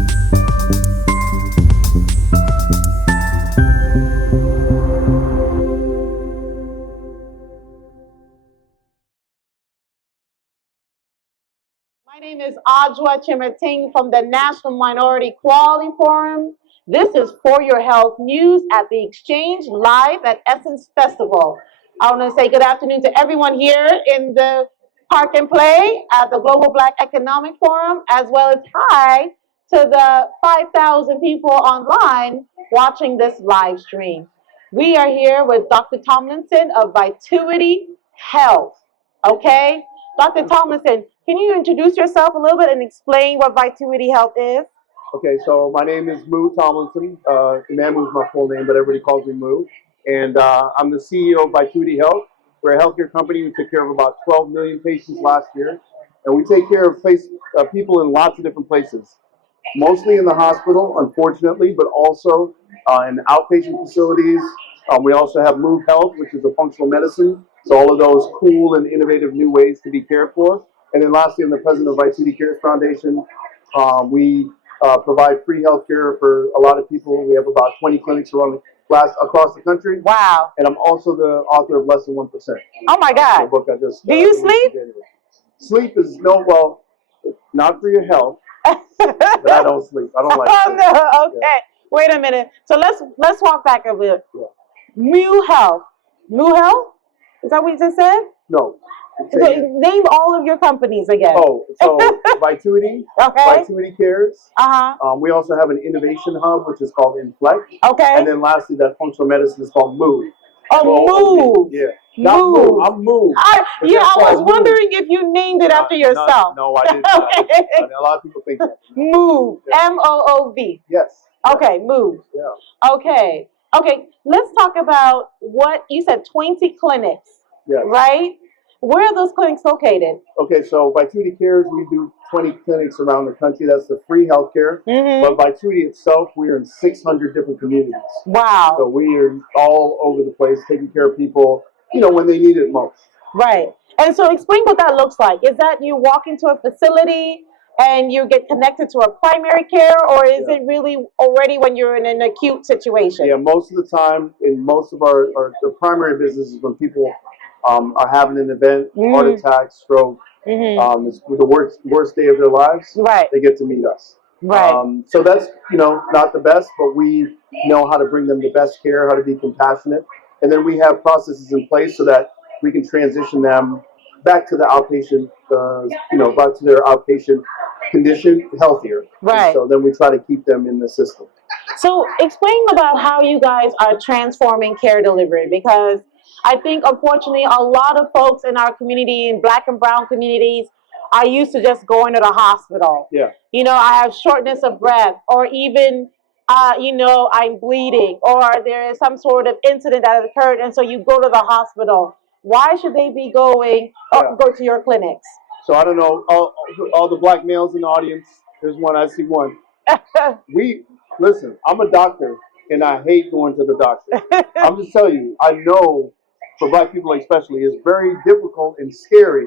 My name is Adjoa Kyerematen from the National Minority Quality Forum. This is For Your Health News at the Exchange live at Essence Festival. I want to say good afternoon to everyone here in the Park and Play at the Global Black Economic Forum, as well as hi to the 5,000 people online watching this live stream. We are here with Dr. Tomlinson of Vitality Health. Okay? Dr. Tomlinson, can you introduce yourself a little bit and explain what Vitality Health is? Okay, so my name is Moo Tomlinson. Mamu is my full name, but everybody calls me Moo. And I'm the CEO of Vitality Health. We're a healthcare company. We took care of about 12 million patients last year. And we take care of people in lots of different places. Mostly in the hospital, unfortunately, but also in outpatient facilities. We also have Move Health, which is a functional medicine. So all of those cool and innovative new ways to be cared for. And then lastly, I'm the president of Vitality Cares Foundation. We provide free health care for a lot of people. We have about 20 clinics across the country. Wow. And I'm also the author of Less Than 1%. Oh my God. The book I just, do you sleep? Sleep is not for your health. But I don't sleep. I don't like sleep. No, okay. Yeah. Wait a minute. So let's walk back a bit. Yeah. New Health. New Health? Is that what you just said? No. Name all of your companies again. Oh, so Vitality, okay. Vitality Cares. We also have an innovation hub, which is called Inflect. Okay. And then lastly, that functional medicine is called Move. Oh, Move. Yeah. Not Move. I'm Move. I was wondering if you named it after yourself. No, I didn't. Okay. A lot of people think that. Move. Yeah. M-O-O-V. Yes. Okay, Move. Yeah. Okay. Okay, let's talk about what you said, 20 clinics. Yes. Right? Where are those clinics located? Okay, so Vitality Cares, we do 20 clinics around the country. That's the free healthcare. But Vitality itself, we are in 600 different communities. Wow. So we are all over the place taking care of people, when they need it most. Right. And so explain what that looks like. Is that you walk into a facility and you get connected to a primary care, or is it really already when you're in an acute situation? Yeah, most of the time, in most of our primary business is when people are having an event, heart attack, stroke, it's the worst day of their lives. Right. They get to meet us. Right. So that's, not the best, but we know how to bring them the best care, how to be compassionate. And then we have processes in place so that we can transition them back to the outpatient, back to their outpatient condition healthier. Right. And so then we try to keep them in the system. So explain about how you guys are transforming care delivery, because I think, unfortunately, a lot of folks in our community, in Black and brown communities, are used to just going to the hospital. Yeah. I have shortness of breath, or even, I'm bleeding, or there is some sort of incident that has occurred, and so you go to the hospital. Why should they be going, go to your clinics? So I don't know, all the Black males in the audience, there's one, I see one. Listen, I'm a doctor, and I hate going to the doctor. I'm just telling you, I know, for Black people especially, it's very difficult and scary.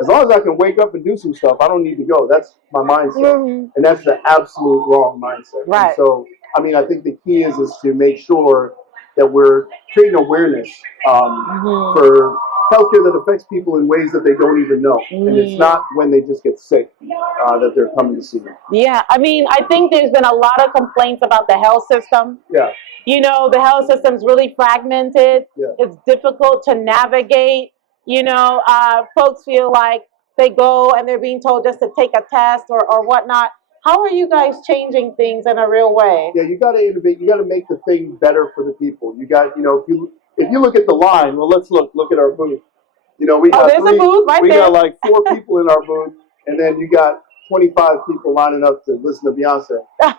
As long as I can wake up and do some stuff, I don't need to go. That's my mindset. And that's the absolute wrong mindset. Right. And so, I think the key is to make sure that we're creating awareness for healthcare that affects people in ways that they don't even know. And it's not when they just get sick that they're coming to see you. Yeah, I think there's been a lot of complaints about the health system. Yeah. The health system's really fragmented. Yeah. It's difficult to navigate. Folks feel like they go and they're being told just to take a test or whatnot. How are you guys changing things in a real way? Yeah, you got to innovate. You got to make the thing better for the people. You got, if you look at the line, well, let's look at our booth. We got there's a booth right there. We got like 4 people in our booth, and then you got 25 people lining up to listen to Beyonce.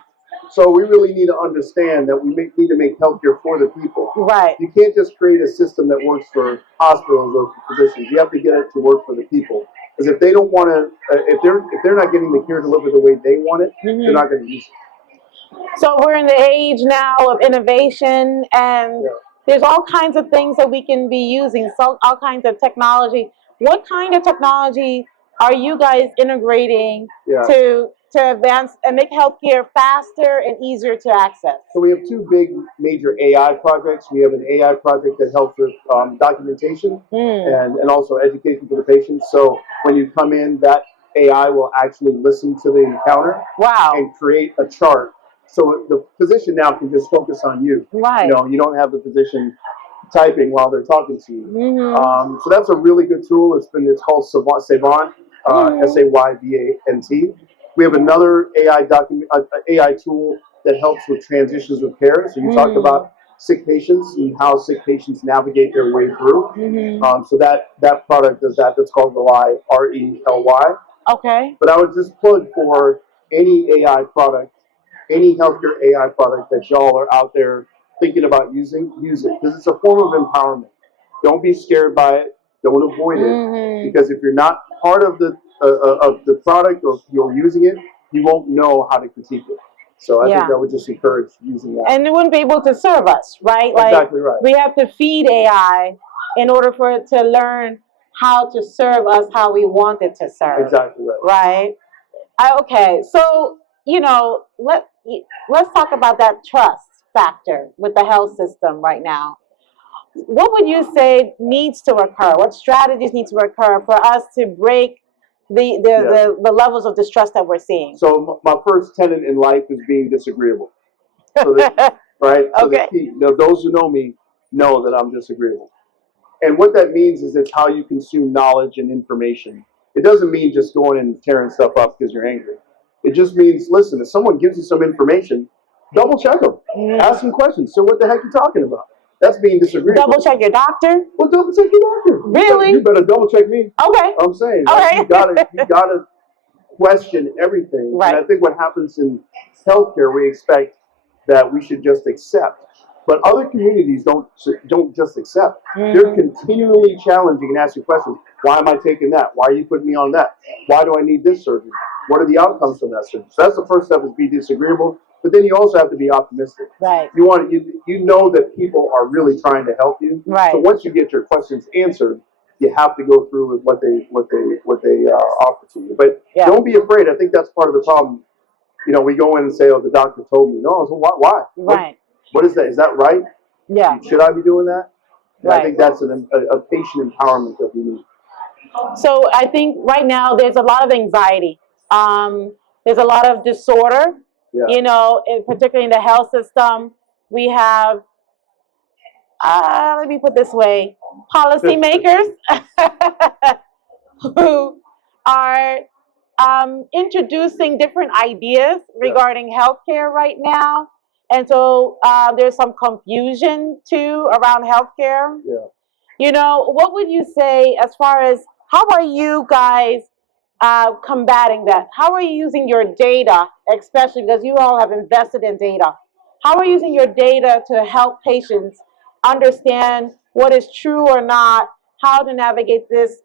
So we really need to understand that we need to make healthcare for the people. Right. You can't just create a system that works for hospitals or for physicians. You have to get it to work for the people. Because if they don't want to, if they're not getting the care delivered the way they want it, they're not going to use it. So we're in the age now of innovation, and there's all kinds of things that we can be using. So all kinds of technology. What kind of technology are you guys integrating Yeah. to advance and make healthcare faster and easier to access? So we have two big major AI projects. We have an AI project that helps with documentation and also education for the patients. So when you come in, that AI will actually listen to the encounter and create a chart. So the physician now can just focus on you. Right. You know, you don't have the physician typing while they're talking to you. So that's a really good tool. It's called Savant, Sayvant. We have another AI tool that helps with transitions of care. So you talked about sick patients and how sick patients navigate their way through. So that product does that. That's called Rely, RELY. Okay. But I would just plug for any AI product, any healthcare AI product that y'all are out there thinking about using, use it, because it's a form of empowerment. Don't be scared by it. Don't avoid it, because if you're not part of the product or you're using it, you won't know how to critique it. So I think I would just encourage using that. And it wouldn't be able to serve us, right? Exactly right. We have to feed AI in order for it to learn how to serve us how we want it to serve. Exactly right. Right? Okay, so, let's talk about that trust factor with the health system right now. What would you say needs to occur? What strategies need to occur for us to break the levels of distrust that we're seeing? So my first tenet in life is being disagreeable. So right? So Okay. the key, those who know me know that I'm disagreeable. And what that means is it's how you consume knowledge and information. It doesn't mean just going and tearing stuff up because you're angry. It just means, listen, if someone gives you some information, double check them. Ask them questions. So what the heck are you talking about? That's being disagreeable. Double check your doctor? Well, double check your doctor. Really? You better double check me. Okay. I'm saying, Okay. you gotta question everything. Right. And I think what happens in healthcare, we expect that we should just accept. But other communities don't just accept. They're continually challenging and asking questions. Why am I taking that? Why are you putting me on that? Why do I need this surgery? What are the outcomes from that surgery? So that's the first step, is be disagreeable. But then you also have to be optimistic. Right. You know that people are really trying to help you. Right. So once you get your questions answered, you have to go through with what they offer to you. But don't be afraid. I think that's part of the problem. We go in and say, "Oh, the doctor told me." No, so why? Right. What is that? Is that right? Yeah. Should I be doing that? Right. I think that's a patient empowerment that we need. So I think right now there's a lot of anxiety. There's a lot of disorder. Yeah. Particularly in the health system, we have. Let me put this way: policymakers who are introducing different ideas regarding healthcare right now. And so there's some confusion too around healthcare. Yeah. What would you say as far as how are you guys combating that? How are you using your data, especially because you all have invested in data? How are you using your data to help patients understand what is true or not, how to navigate this,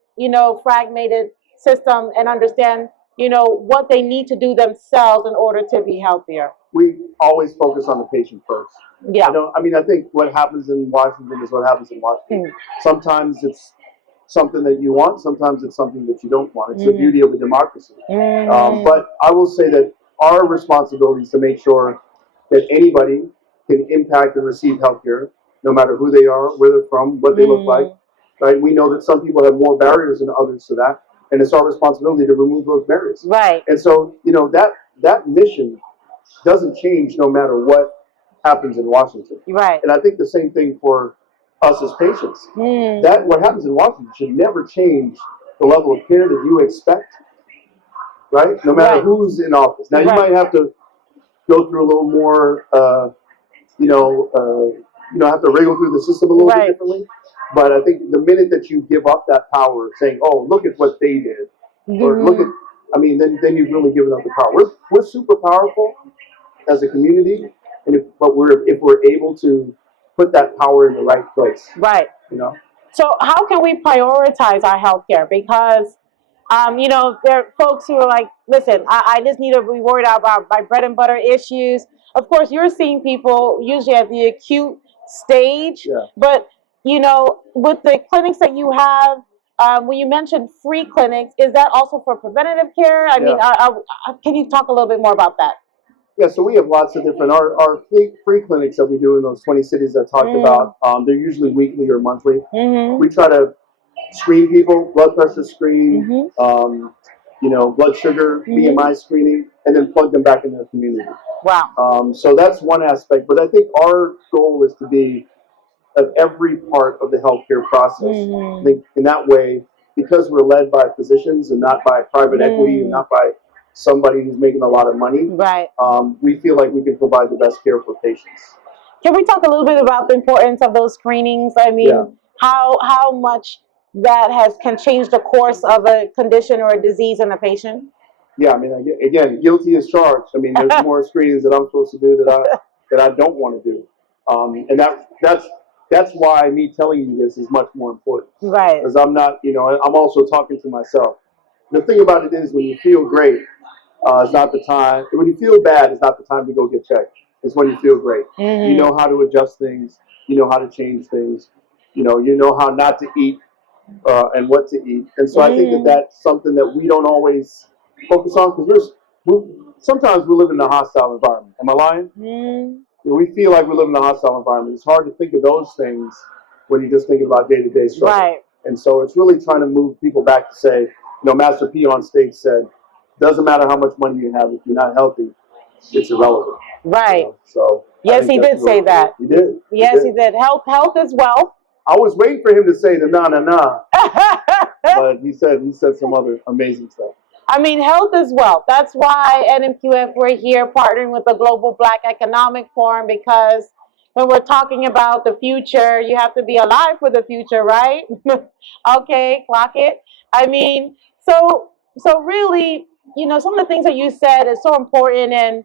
fragmented system and understand, what they need to do themselves in order to be healthier? We always focus on the patient first. Yeah. I think what happens in Washington is what happens in Washington. Sometimes it's something that you want, sometimes it's something that you don't want. It's the beauty of a democracy. But I will say that our responsibility is to make sure that anybody can impact and receive healthcare, no matter who they are, where they're from, what they look like. Right? We know that some people have more barriers than others to that, and it's our responsibility to remove those barriers. Right. And so, that mission doesn't change no matter what happens in Washington. Right. And I think the same thing for us as patients. That what happens in Washington should never change the level of care that you expect, right? No matter who's in office. Now, you might have to go through a little more, have to wriggle through the system a little bit differently. But I think the minute that you give up that power, saying, "Oh, look at what they did," or look at, then you've really given up the power. We're super powerful as a community, and if we're able to put that power in the right place. Right. So how can we prioritize our healthcare? Because, there are folks who are like, listen, I just need to be worried about my bread and butter issues. Of course, you're seeing people usually at the acute stage, but, with the clinics that you have, when you mentioned free clinics, is that also for preventative care? I mean, can you talk a little bit more about that? Yeah, so we have lots of different, our free clinics that we do in those 20 cities I talked about, they're usually weekly or monthly. We try to screen people, blood pressure screen, blood sugar, BMI screening, and then plug them back into the community. Wow. So that's one aspect, but I think our goal is to be of every part of the healthcare process. I think in that way, because we're led by physicians and not by private equity and not by somebody who's making a lot of money, right. We feel like we can provide the best care for patients. Can we talk a little bit about the importance of those screenings? I mean, how much that can change the course of a condition or a disease in a patient? Yeah, I mean, again, guilty as charged. I mean, there's more screenings that I'm supposed to do that I don't want to do, and that's why me telling you this is much more important. Right. Because I'm not, I'm also talking to myself. The thing about it is, when you feel great, it's not the time. When you feel bad, it's not the time to go get checked. It's when you feel great. You know how to adjust things. You know how to change things. You know how not to eat and what to eat. And so I think that that's something that we don't always focus on, because sometimes we live in a hostile environment. Am I lying? We feel like we live in a hostile environment. It's hard to think of those things when you're just thinking about day-to-day struggle. Right. And so it's really trying to move people back to say, Master P on stage said, doesn't matter how much money you have, if you're not healthy, it's irrelevant. Right. So yes, he did say that. He did. Yes, he did. Health is wealth. I was waiting for him to say the nah, but he said some other amazing stuff. I mean, health is wealth. That's why NMQF, we're here partnering with the Global Black Economic Forum, because when we're talking about the future, you have to be alive for the future, right? Okay, clock it. I mean, so really, some of the things that you said is so important, and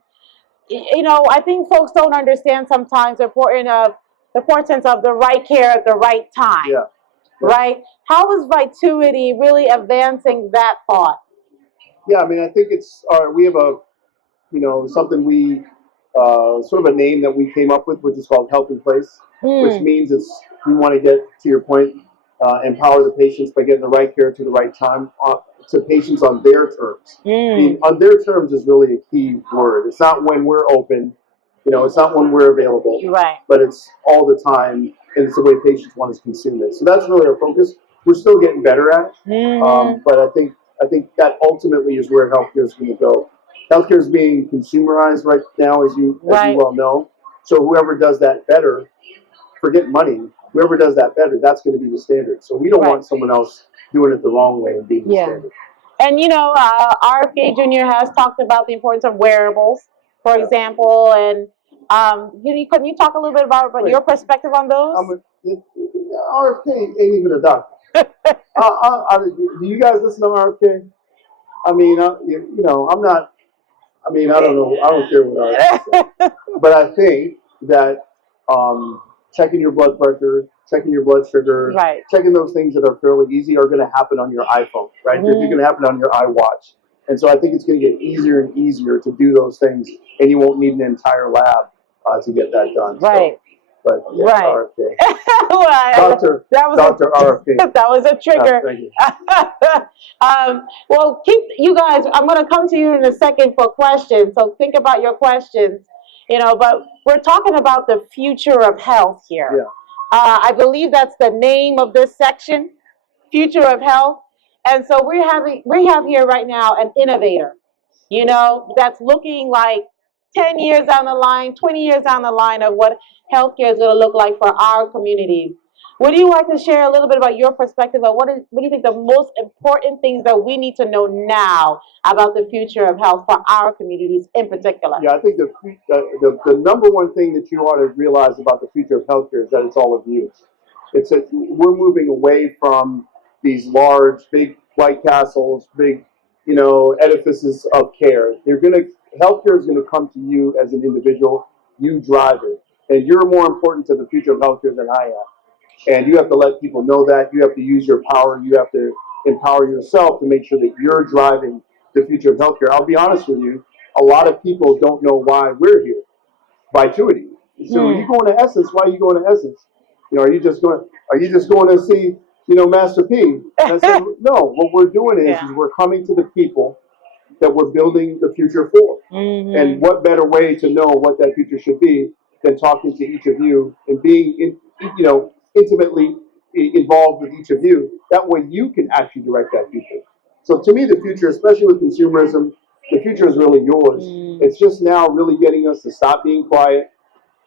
I think folks don't understand sometimes the importance of the right care at the right time. Yeah. Right? How is Vituity really advancing that thought? Yeah, I mean, I think we have something sort of a name that we came up with, which is called Health in Place, which means we want to get, to your point, empower the patients by getting the right care to the right time to patients on their terms. I mean, on their terms is really a key word. It's not when we're open, it's not when we're available, right? But it's all the time, and it's the way patients want to consume it. So that's really our focus. We're still getting better at it, but I think that ultimately is where healthcare is going to go. Healthcare is being consumerized right now, as you well know. So whoever does that better, forget money. Whoever does that better, that's going to be the standard. So we don't want someone else doing it the wrong way and being the standard. And RFK Jr. has talked about the importance of wearables, for example, and can you talk a little bit about your perspective on those? RFK ain't even a doctor. Do you guys listen to RFK? I mean, I'm not. I mean, I don't know. I don't care what RFK says. But I think that checking your blood pressure, checking your blood sugar, checking those things that are fairly easy are going to happen on your iPhone, right? They're going to happen on your iWatch. And so I think it's going to get easier and easier to do those things, and you won't need an entire lab to get that done. Right. So, but yeah, RFK. Dr. RFK. That was a trigger. Thank you. Well, you guys, I'm going to come to you in a second for questions. So think about your questions, but we're talking about the future of health here. Yeah. I believe that's the name of this section, Future of Health. And so we have here right now an innovator, that's looking like 10 years down the line, 20 years down the line of what healthcare is going to look like for our communities. Would you like to share a little bit about your perspective of what do you think the most important things that we need to know now about the future of health for our communities in particular? Yeah, I think the number one thing that you ought to realize about the future of healthcare is that it's all of you. It's that we're moving away from these large, big White Castles, big, edifices of care. Healthcare is going to come to you as an individual. You drive it, and you're more important to the future of healthcare than I am. And you have to let people know that. You have to use your power. You have to empower yourself to make sure that you're driving the future of healthcare. I'll be honest with you. A lot of people don't know why we're here. Vituity. So you going to Essence? Why are you going to Essence? Are you just going to see Master P. And I said, no, what we're doing is we're coming to the people that we're building the future for. And what better way to know what that future should be than talking to each of you and being, intimately involved with each of you. That way you can actually direct that future. So to me, the future, especially with consumerism, the future is really yours. It's just now really getting us to stop being quiet,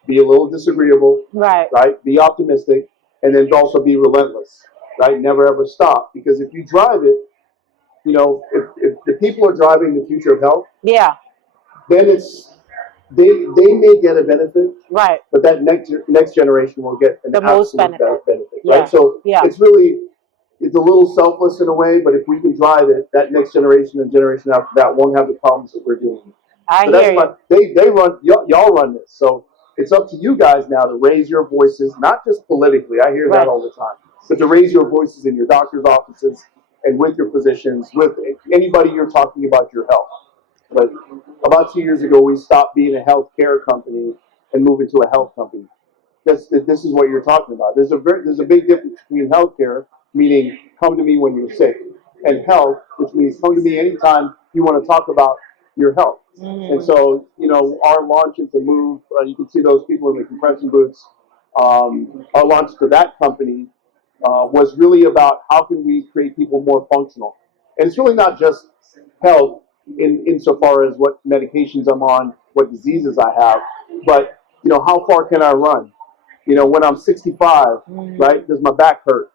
be a little disagreeable, right? Be optimistic, and then also be relentless, right? Never ever stop. Because if you drive it, if the people are driving the future of health, then they may get a benefit, right? But that next generation will get an absolute benefit, right? So it's a little selfless in a way, but if we can drive it, that next generation and generation after that won't have the problems that we're dealing with. They run, y'all run this, so it's up to you guys now to raise your voices, not just politically. I hear that all the time, but to raise your voices in your doctor's offices and with your physicians, with anybody you're talking about your health. But about 2 years ago, we stopped being a healthcare company and moved into a health company. This is what you're talking about. There's a big difference between healthcare, meaning come to me when you're sick, and health, which means come to me anytime you want to talk about your health. And so, our launch into Move, you can see those people in the compression booths. Our launch to that company was really about how can we create people more functional. And it's really not just health insofar as what medications I'm on, what diseases I have, but how far can I run? When I'm 65, right? Does my back hurt?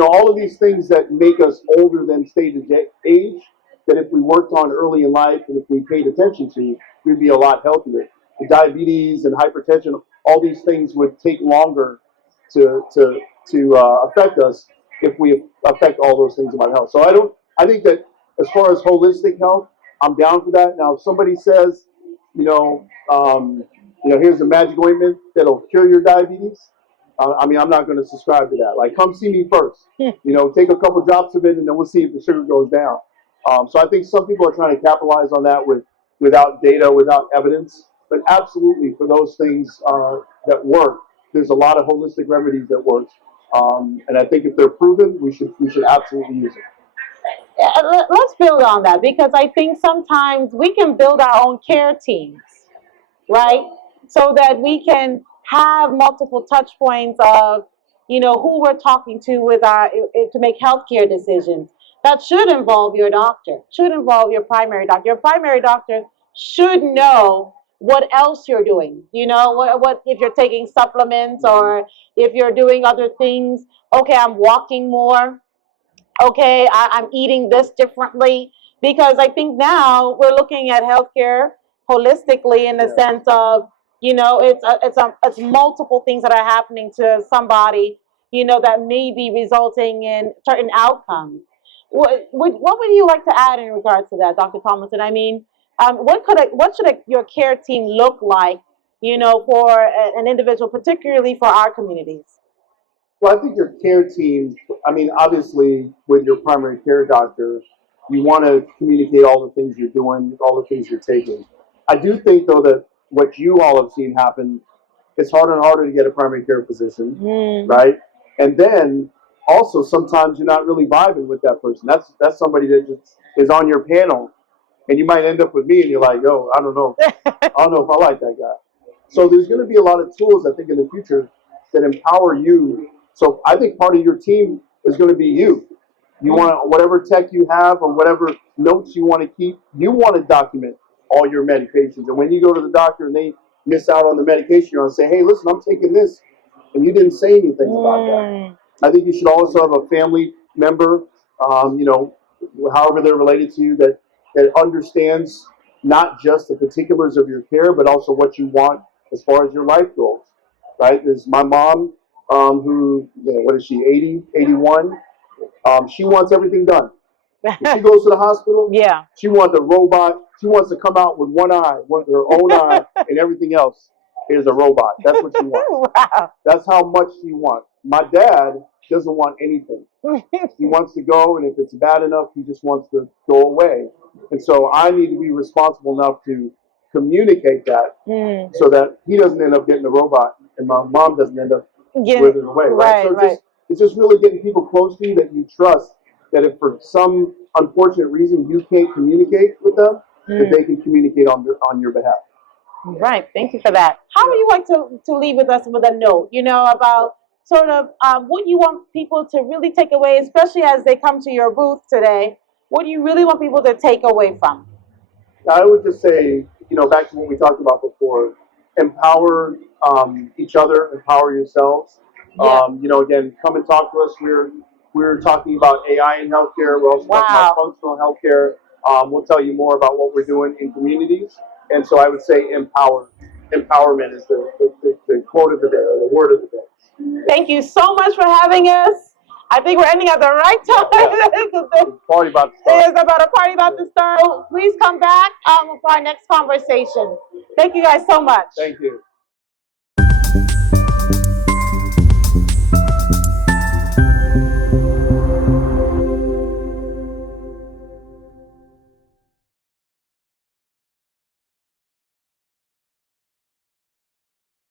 All of these things that make us older than stated age, that if we worked on early in life and if we paid attention to, we'd be a lot healthier. The diabetes and hypertension, all these things would take longer to affect us if we affect all those things about health. So I think that as far as holistic health, I'm down for that. Now, if somebody says, here's the magic ointment that'll cure your diabetes, I'm not going to subscribe to that. Like, come see me first. Take a couple drops of it, and then we'll see if the sugar goes down. So I think some people are trying to capitalize on that without data, without evidence. But absolutely, for those things that work, there's a lot of holistic remedies that work. And I think if they're proven, we should absolutely use it. Let's build on that, because I think sometimes we can build our own care teams, right? So that we can have multiple touch points of, who we're talking to to make healthcare decisions. That should involve your doctor, should involve your primary doctor. Your primary doctor should know what else you're doing. What if you're taking supplements or if you're doing other things. Okay, I'm walking more. Okay, I'm eating this differently, because I think now we're looking at healthcare holistically in the sense of, it's multiple things that are happening to somebody, that may be resulting in certain outcomes. What would you like to add in regards to that, Dr. Tomlinson? I mean, what should your care team look like, for an individual, particularly for our communities? Well, I think your care team, obviously, with your primary care doctor, you want to communicate all the things you're doing, all the things you're taking. I do think, though, that what you all have seen happen, it's harder and harder to get a primary care physician, right? And then also sometimes you're not really vibing with that person. That's somebody that just is on your panel, and you might end up with me, and you're like, yo, I don't know if I like that guy. So there's going to be a lot of tools, I think, in the future that empower you. So I think part of your team is going to be you. You want whatever tech you have or whatever notes you want to keep, you want to document all your medications. And when you go to the doctor and they miss out on the medication, you're going to say, hey, listen, I'm taking this, and you didn't say anything about that. I think you should also have a family member, however they're related to you, that understands not just the particulars of your care, but also what you want as far as your life goals, right? There's my mom, who, what is she, 80, 81? She wants everything done. If she goes to the hospital, she wants a robot. She wants to come out with one eye, her own eye, and everything else is a robot. That's what she wants. Wow. That's how much she wants. My dad doesn't want anything. He wants to go, and if it's bad enough, he just wants to go away. And so I need to be responsible enough to communicate that so that he doesn't end up getting a robot and my mom doesn't end up withering away. Right? So it's just really getting people close to you that you trust, that if for some unfortunate reason you can't communicate with them, that they can communicate on your behalf. Right. Thank you for that. How would you like to leave with us with a note, about sort of what you want people to really take away, especially as they come to your booth today? What do you really want people to take away from? I would just say, back to what we talked about before, empower each other, empower yourselves. Yes. Again, come and talk to us. We're talking about AI in healthcare. We're also talking about functional healthcare. We'll tell you more about what we're doing in communities. And so I would say empower. Empowerment is the quote of the day, or the word of the day. Thank you so much for having us. I think we're ending at the right time. Yeah. Party about to start. It is about a party about to start. So please come back for our next conversation. Thank you guys so much. Thank you.